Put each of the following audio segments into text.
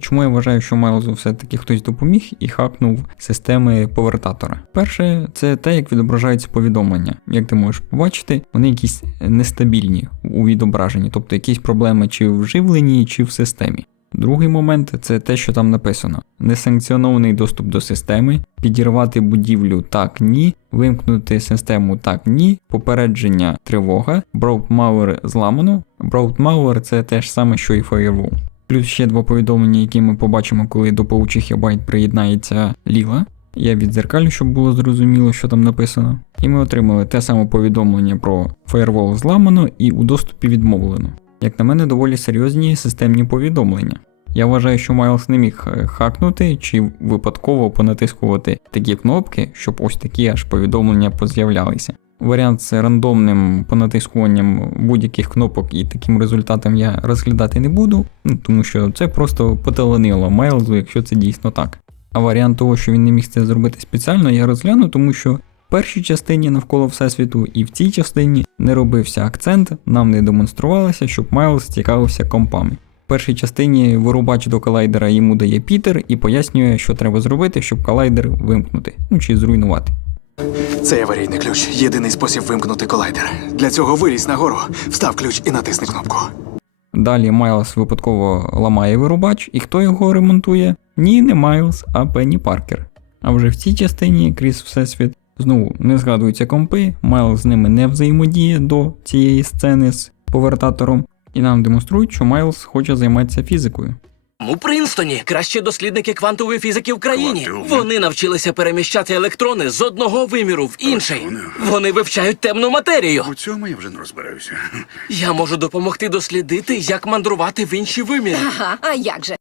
Чому я вважаю, що Майлзу все-таки хтось допоміг і хакнув системи повертатора? Перше, це те, як відображаються повідомлення. Як ти можеш побачити, вони якісь нестабільні у відображенні, тобто якісь проблеми чи в живленні, чи в системі. Другий момент це те, що там написано: несанкціонований доступ до системи, підірвати будівлю так ні, вимкнути систему так ні, попередження тривога, Malware зламано. Malware – це те ж саме, що і Firewall. Плюс ще два повідомлення, які ми побачимо, коли до паучих байт приєднається Ліла. Я відзеркалю, щоб було зрозуміло, що там написано. І ми отримали те саме повідомлення про Firewall зламано і у доступі відмовлено. Як на мене, доволі серйозні системні повідомлення. Я вважаю, що Майлз не міг е, хакнути чи випадково понатискувати такі кнопки, щоб ось такі аж повідомлення поз'являлися. Варіант з рандомним понатискуванням будь-яких кнопок і таким результатом я розглядати не буду, ну, тому що це просто поталанило Майлзу, якщо це дійсно так. А варіант того, що він не міг це зробити спеціально, я розгляну, тому що в першій частині навколо Всесвіту і в цій частині не робився акцент, нам не демонструвалося, щоб Майлз цікавився компами. В першій частині вирубач до колайдера йому дає Пітер і пояснює, що треба зробити, щоб колайдер вимкнути, ну чи зруйнувати. Цей аварійний ключ єдиний спосіб вимкнути колайдер. Для цього вилізь нагору, встав ключ і натисни кнопку. Далі Майлз випадково ламає вирубач, і хто його ремонтує? Ні, не Майлз, а Пенні Паркер. А вже в цій частині крізь Всесвіт знову не згадуються компи, Майлз з ними не взаємодіє до цієї сцени з повертатором, і нам демонструють, що Майлз хоче займатися фізикою. У Принстоні кращі дослідники квантової фізики в країні. Квантові. Вони навчилися переміщати електрони з одного виміру в інший. Вони вивчають темну матерію. У цьому я вже не розбираюся. Я можу допомогти дослідити, як мандрувати в інші виміри. Ага, а як же?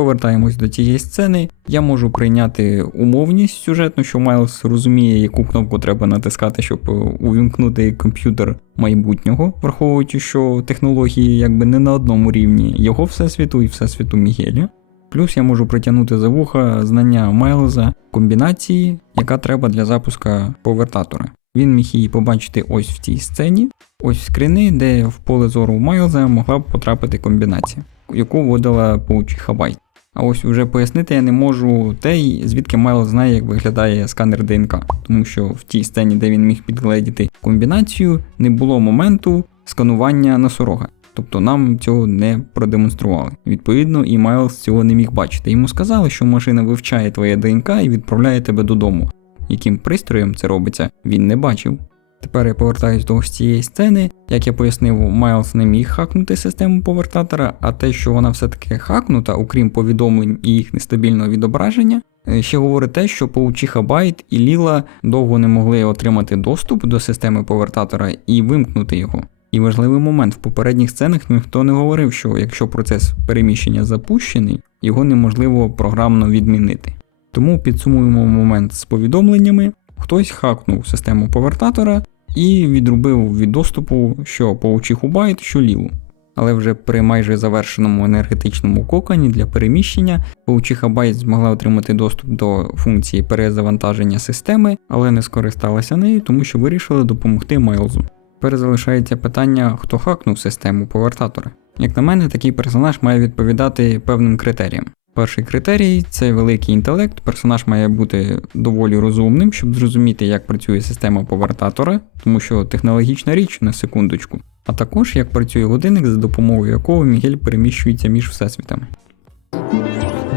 Повертаємось до цієї сцени. Я можу прийняти умовність сюжетну, що Майлз розуміє, яку кнопку треба натискати, щоб е, увімкнути комп'ютер майбутнього, враховуючи, що технології якби не на одному рівні його всесвіту і всесвіту Мігеля. Плюс я можу притягнути за вуха знання Майлза комбінації, яка треба для запуска повертатора. Він міг її побачити ось в цій сцені, ось в скрини, де в поле зору Майлза могла б потрапити комбінація, яку вводила паучиха Байт. А ось вже пояснити я не можу те, звідки Майлз знає, як виглядає сканер ДНК, тому що в тій сцені, де він міг підгледіти комбінацію, не було моменту сканування носорога. Тобто нам цього не продемонстрували. Відповідно, і Майлз цього не міг бачити. Йому сказали, що машина вивчає твоє ДНК і відправляє тебе додому. Яким пристроєм це робиться, він не бачив. Тепер я повертаюсь до ось цієї сцени. Як я пояснив, Майлз не міг хакнути систему повертатора, а те, що вона все-таки хакнута, окрім повідомлень і їх нестабільного відображення, е, ще говорить те, що паучиха Байт і Ліла довго не могли отримати доступ до системи повертатора і вимкнути його. І важливий момент в попередніх сценах ніхто не говорив, що якщо процес переміщення запущений, його неможливо програмно відмінити. Тому підсумуємо момент з повідомленнями. Хтось хакнув систему повертатора і відрубив від доступу що паучиху байт, що ліву. Але вже при майже завершеному енергетичному кокані для переміщення паучиха байт змогла отримати доступ до функції перезавантаження системи, але не скористалася нею, тому що вирішили допомогти Майлзу. Тепер залишається питання, хто хакнув систему повертатора. Як на мене, такий персонаж має відповідати певним критеріям. Перший критерій це великий інтелект. Персонаж має бути доволі розумним, щоб зрозуміти, як працює система повертатора, тому що технологічна річ на секундочку. А також як працює годинник, за допомогою якого Мігель переміщується між всесвітами.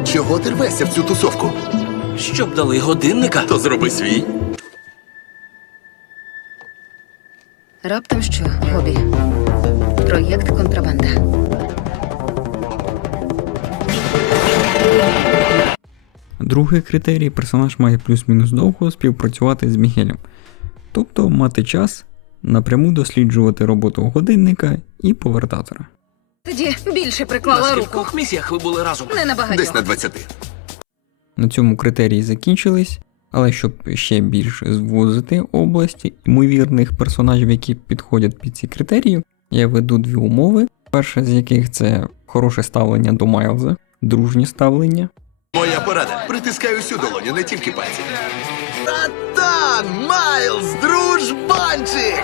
Чого ти рвешся в цю тусовку? Щоб дали годинника. То зроби свій. Раптом що, хобі? Проєкт контрабанда. Другий критерій персонаж має плюс-мінус довго співпрацювати з Мігелем, тобто мати час напряму досліджувати роботу годинника і повертатора. Тоді більше На приклала руку. скількох місіях ви були разом? Не на багатьох. Десь на 20. На цьому критерії закінчились, але щоб ще більш звузити області ймовірних персонажів, які підходять під ці критерії, я веду дві умови. Перша з яких це хороше ставлення до Майлза, дружнє ставлення. Моя порада. Притискай усю долоню, не тільки пальці. Натан! Майлз! Дружбанчик!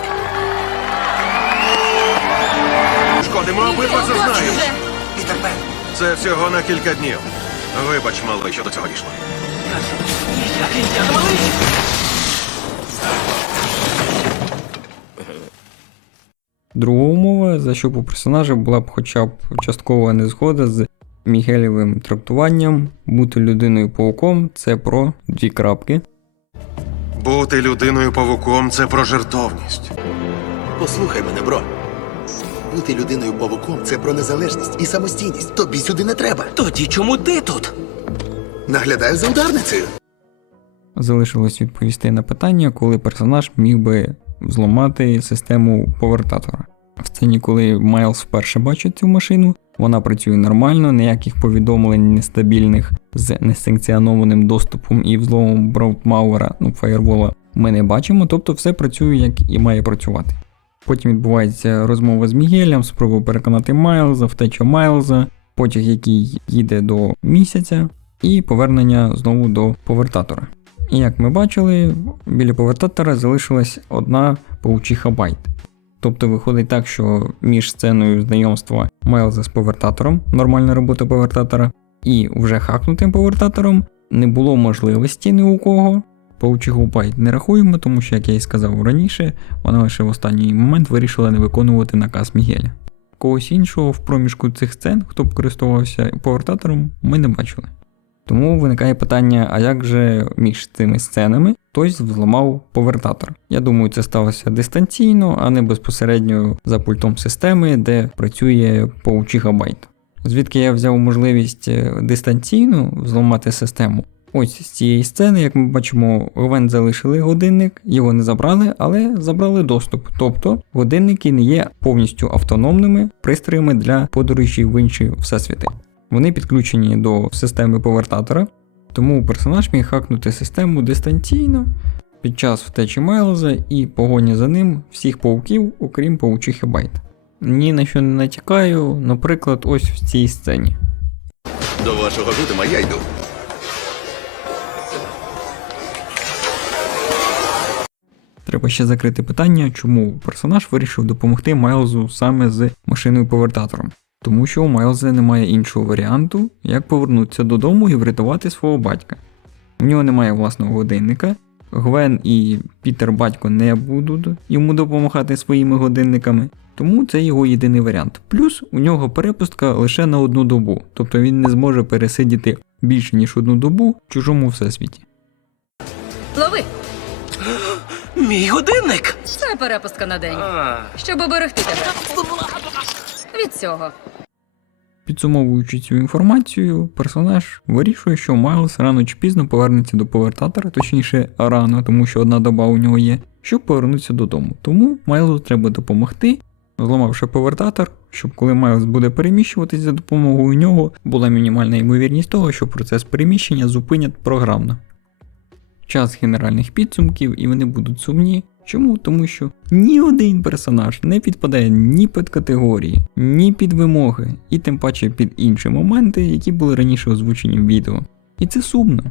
Шкодимо, обидва зазнаємо. Пітер Пен, Це всього на кілька днів. Вибач, малий, що до цього дійшло. Друга умова, за що у персонажа була б хоча б часткова незгода з Мігелєвим трактуванням, бути людиною пауком це про дві крапки. Бути людиною павуком це про жертовність. Послухай мене, бро. Бути людиною павуком це про незалежність і самостійність. Тобі сюди не треба. Тоді чому ти тут? Наглядаю за ударницею. Залишилось відповісти на питання, коли персонаж міг би зламати систему повертатора. В сцені, коли Майлз вперше бачить цю машину, вона працює нормально, ніяких повідомлень нестабільних з несанкціонованим доступом і взломом Браутмауера, ну фаєрвола, ми не бачимо, тобто все працює як і має працювати. Потім відбувається розмова з Мігелем, спроба переконати Майлза, втеча Майлза, потяг, який їде до місяця, і повернення знову до повертатора. І як ми бачили, біля повертатора залишилась одна паучиха байт. Тобто виходить так, що між сценою знайомства Майлза з повертатором, нормальна робота повертатора, і вже хакнутим повертатором не було можливості ні у кого. Паучиху байт не рахуємо, тому що, як я і сказав раніше, вона лише в останній момент вирішила не виконувати наказ Мігеля. Когось іншого в проміжку цих сцен, хто б користувався повертатором, ми не бачили. Тому виникає питання: а як же між цими сценами хтось взламав повертатор? Я думаю, це сталося дистанційно, а не безпосередньо за пультом системи, де працює паучиха байт. Звідки я взяв можливість е, дистанційно взламати систему? Ось з цієї сцени, як ми бачимо, Гвен залишили годинник, його не забрали, але забрали доступ. Тобто годинники не є повністю автономними пристроями для подорожі в інші всесвіти. Вони підключені до системи повертатора, тому персонаж міг хакнути систему дистанційно під час втечі Майлза і погоні за ним всіх пауків, окрім паучихи Байт. Ні на що не натякаю, наприклад, ось в цій сцені. До вашого відома я йду. Треба ще закрити питання, чому персонаж вирішив допомогти Майлзу саме з машиною повертатором. Тому що у Майлза немає іншого варіанту, як повернутися додому і врятувати свого батька. У нього немає власного годинника. Гвен і Пітер батько не будуть йому допомагати своїми годинниками, тому це його єдиний варіант. Плюс у нього перепустка лише на одну добу, тобто він не зможе пересидіти більше ніж одну добу в чужому всесвіті. Лови! Мій годинник. Це перепустка на день. А, Щоб оберегти тебе. Від цього. Підсумовуючи цю інформацію, персонаж вирішує, що Майлз рано чи пізно повернеться до повертатора, точніше рано, тому що одна доба у нього є, щоб повернутися додому. Тому Майлзу треба допомогти, зламавши повертатор, щоб коли Майлз буде переміщуватись за допомогою нього, була мінімальна ймовірність того, що процес переміщення зупинять програмно. Час генеральних підсумків, і вони будуть сумні. Чому? Тому що ні один персонаж не підпадає ні під категорії, ні під вимоги, і тим паче під інші моменти, які були раніше озвучені в відео. І це сумно.